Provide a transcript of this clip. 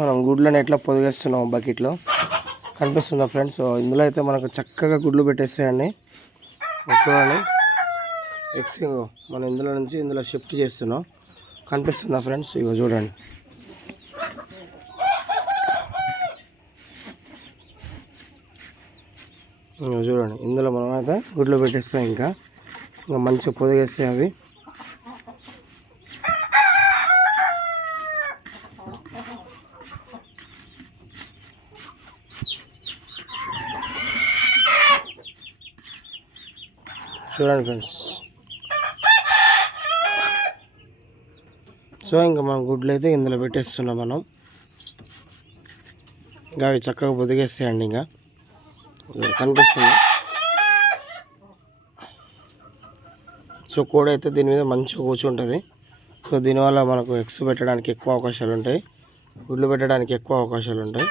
మనం గుడ్లను ఎట్లా పొదిగేస్తున్నాం బకెట్లో కనిపిస్తుందా ఫ్రెండ్స్. ఇందులో అయితే మనకు చక్కగా గుడ్లు పెట్టేస్తాయండి. చూడండి ఎగ్స్ మనం ఇందులో నుంచి ఇందులో షిఫ్ట్ చేస్తున్నాం. కనిపిస్తుందా ఫ్రెండ్స్. ఇగో చూడండి. చూడండి ఇందులో మనం అయితే గుడ్లు పెట్టేస్తాం. ఇంకా మంచిగా పొదిగేస్తాయి అవి. చూడండి ఫ్రెండ్స్. సో ఇంకా మనం గుడ్లు అయితే ఇందులో పెట్టేస్తున్నాం మనం. ఇంకా అవి చక్కగా పొదిగేస్తాయండి. ఇంకా కనిపిస్తుంది. సో కోడి అయితే దీని మీద మంచిగా కూర్చుంటుంది. సో దీనివల్ల మనకు ఎగ్స్ పెట్టడానికి ఎక్కువ అవకాశాలు ఉంటాయి, గుడ్లు పెట్టడానికి ఎక్కువ అవకాశాలు ఉంటాయి.